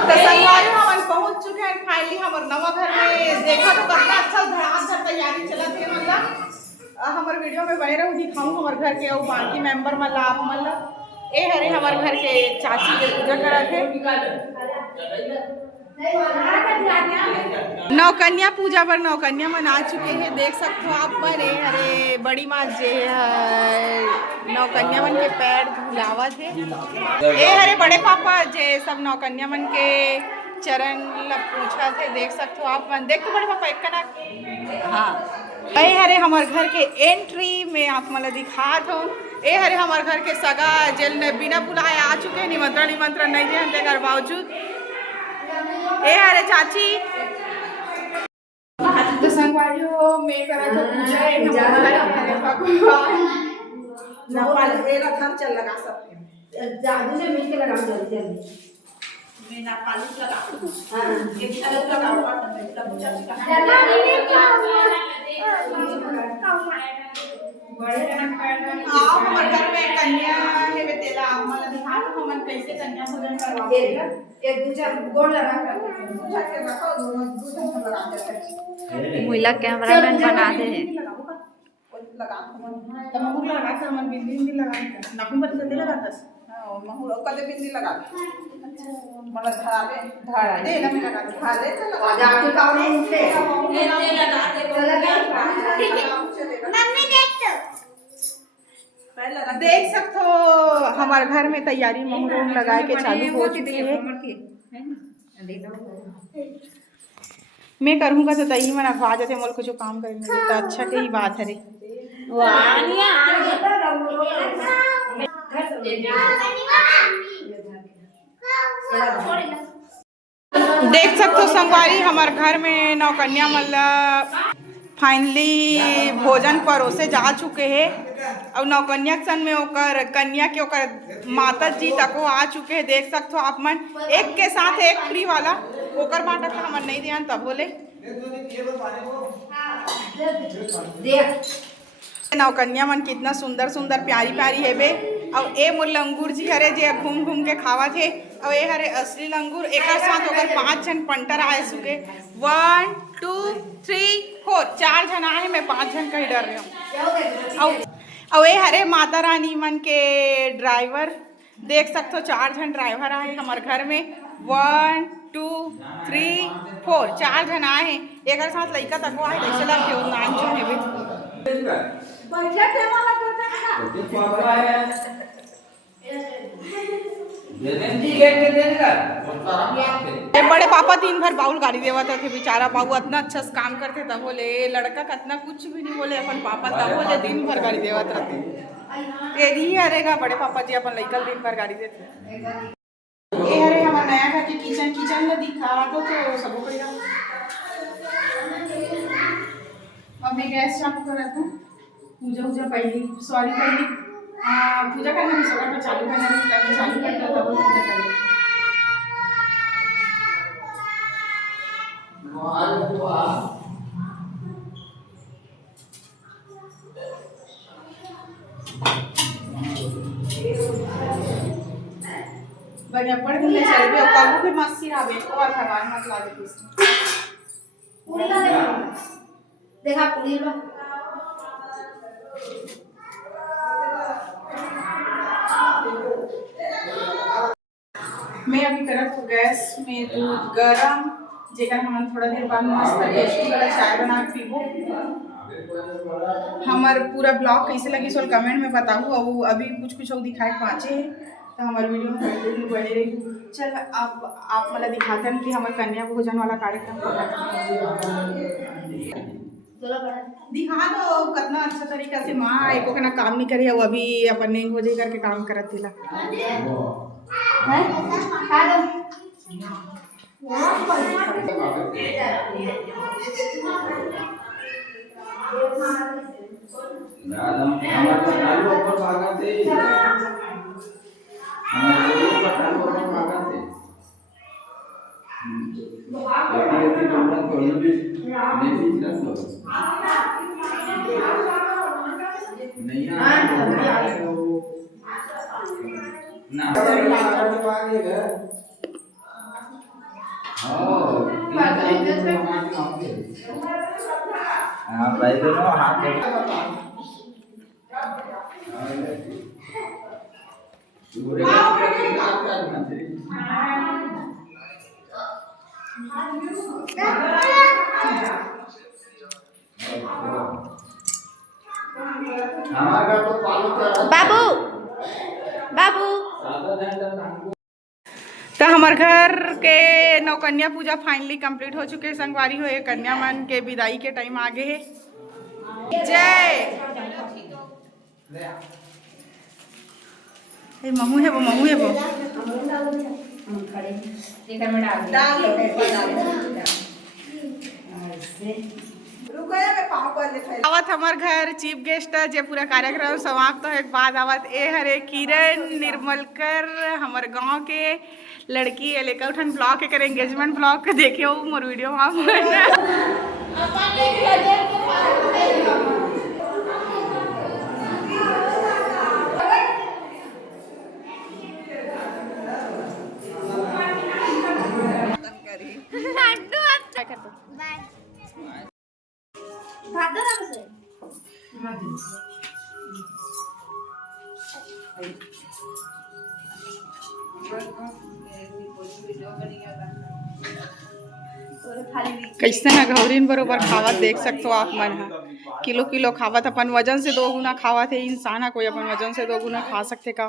तो संगवारी हम पहुंच चुके हैं फाइनली हमारे नवा घर में। देखा तो कितना अच्छा धड़ाधड़ तैयारी चला थे। मतलब हमारे वीडियो में बने रहूँ, दिखाऊँ हमारे घर के और बाकी मेंबर मतलब आप मतलब ए हरे हमारे घर के चाची के पूजा करा थे। नौकन्या पूजा पर नौकन्या मना चुके हैं, देख सकते हो आप पर। अरे बड़ी माँ जे नौकन्या मन के पैर धुलावा थे। ए हरे बड़े पापा जे सब नौकन्या मन के चरण पूछा थे, देख सकते हो आप मन। देख तो बड़े पापा एक कना। हाँ ए हरे हमारे घर के एंट्री में आप मतलब दिखा दो। ए हरे हमारे घर के सगा जेल ने बिना बुलाए आ चुके हैं, निमंत्रण नहीं दे कर बावजूद। ए अरे चाची तो संगवारियों में करा तो पूजा है हमारे भगवान ना पाल एला घर चल लगा सकते जादू से मिल के लगा जल्दी मैं ना पालिश लगा हां एक अलग लगा पूजा बड़े आप हमारे घर में कन्या है बेटेला मला दिखा तो हम कैसे कन्या भोजन करवाओगे। एक दूसरा गोल लगा कर दूसरा के रखो दूसरा लगा देते मुइला कैमरामैन बना दे लगा तो महू लगा कर मन बिंदी लगा नाखून पर जल्दी लगा दस हां महू कदे बिंदी लगा मतलब धरा दे ना मैं लगा धरा दे तो जाके कावरे से लगा दे मम्मी देख सकते हो हमारे घर में तैयारी मोहरों लगा के चालू हो चुकी है। मैं करूँगा तो तई मन अखवा जाते मोल कुछ काम करेंगे तो अच्छा के ही बात है रे। देख सकते हो संगवारी हमारे घर में नौकन्या मतलब फाइनली भोजन परोसे जा चुके हैं और नौकन्या सन में ओकर कन्या के ओकर माता जी तको आ चुके हैं। देख सकते हो आप मन एक के साथ एक फ्री वाला ओकर बाटा का हमन नहीं ध्यान तब बोले नौकन्या मन कितना सुंदर सुंदर प्यारी प्यारी है बे। और ए मोर लंगूर जी हरे जे घूम घूम के खावा थे और ए हरे असली लंगूर एक साथ होकर 5 जन पंटर आए सुके 1 2 3 4 4 जन आए मैं 5 जन का ही डर रही हूँ। और ए हरे माता रानी मन के ड्राइवर देख सकते हो 4 जन ड्राइवर आए हमारे घर में 1 2 3 4 4 जन आए एक साथ लड़का तक आए कैसे लगे नाम जो है बड़े पापा दिन भर बाउल गाड़ी देवा थे बेचारा बाबू इतना अच्छा से काम करते तब बोले लड़का कितना कुछ भी नहीं बोले अपन पापा तब बोले दिन भर गाड़ी देवा थे तेरी ही हरेगा बड़े पापा जी अपन लड़का दिन भर गाड़ी देते ये हरे हमारा नया घर के किचन में दिखा तो सबको कहिए अब मैं गैस चालू कर रहा था पूजा पहली सॉरी पहली पूजा करना भी सोकर में चालू करना भी चालू करता तब पूजा करें। बढ़िया पढ़ दिन चल भी और कबू भी मस्ती आवे और भगवान मत लागे किसी पूरी ला देखा पूरी ला मैं अभी करत हूँ गैस में दूध गरम जेकर हम थोड़ा देर बाद मस्त टेस्टी वाला चाय बना के पीबो। हमार पूरा ब्लॉग कैसे लगी सो कमेंट में बताऊँ और अभी कुछ और दिखाए पाँचे हैं तो हमारे वीडियो में कंटिन्यू बने रही। चल अब आप मतलब दिखाते हैं कि हमारे कन्या भोजन वाला कार्यक्रम दिखा दो कितना अच्छा तरीका से माँ एको के ना काम नहीं करी वो अभी अपन नहीं हो जाए करके काम करत थिला बाबू बाबू तो हमारे घर के नौकन्या पूजा फाइनली कंप्लीट हो चुके। संगवारी हो कन्या मन के विदाई के टाइम आगे है। जय महू है वो आवत हमार घर चीफ गेस्ट जे पूरा कार्यक्रम समाप्त होने के बाद आवत ए हरे किरण निर्मलकर हमार गांव के लड़की लेकर उठन ब्लॉग के करे एंगेजमेंट ब्लॉग के देखे हो मोर वीडियो कैसे है गौरीन बरोबर खावत देख सकते हो आप मन है। किलो किलो खावत अपन वजन से 2 गुना खावत है। इंसान है कोई अपन वजन से 2 गुना खा सकते का।